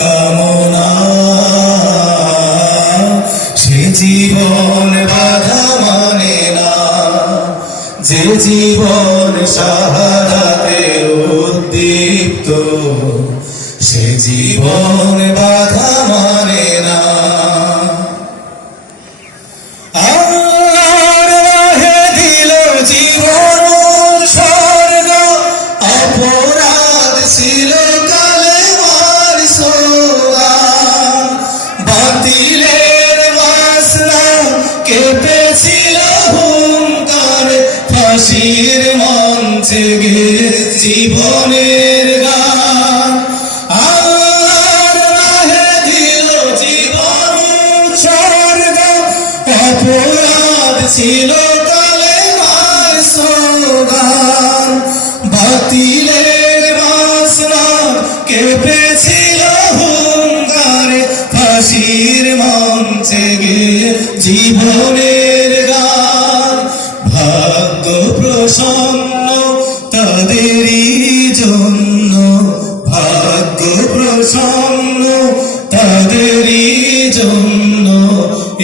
কামনা সে জীবন বাধা মানে না, যে জীবন শাহাদাতে উদ্দীপ্ত, সে জীবন বাধা মানে না। আল্লাহর রাহে দিল জীবন স্বর্গ, অপরাধ ছিল কালেমার স্লোগান, বাতিলের বাসনা কেঁপেছিল হুঙ্কার, ফাঁসির মঞ্চে গে জীবনের গান। আল্লাহর রাহে দিল জীবন স্বর্গ, অপরাধ ছিল কালেমার স্লোগান, বাতিলের বাসনা কেঁপেছিল হুঙ্কারে, ফাঁসির মঞ্চে গে জীবনের গান। ভাগ্য প্রসন্ন তাদেরই জন্য, ভাগ্য প্রসন্ন তাদেরই জন্য,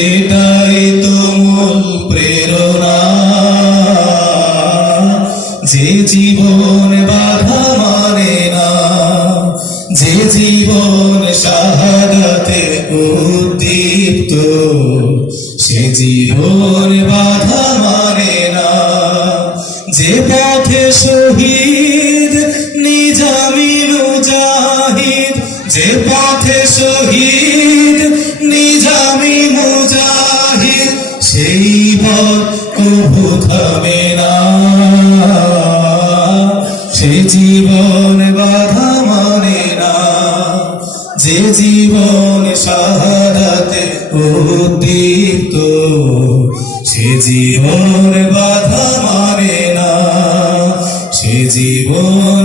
এটাই তো মূল প্রেরণা। যে জীবন বাধা মানে না, যে জীবন শাহাদাতে উদ্দীপ্ত, সে জীবন বাধা মানে না। যে পথে শহীদ নিজামী মুজাহিদ, যে পথে শহীদ নিজামী মুজাহিদ, সেই পথ কভু থামে না। সে জীবন বাধা মানে না, যে জীবন শাহাদাতে উদ্দীপ্ত, সে জীবন বাধা মানে না, সে জীবন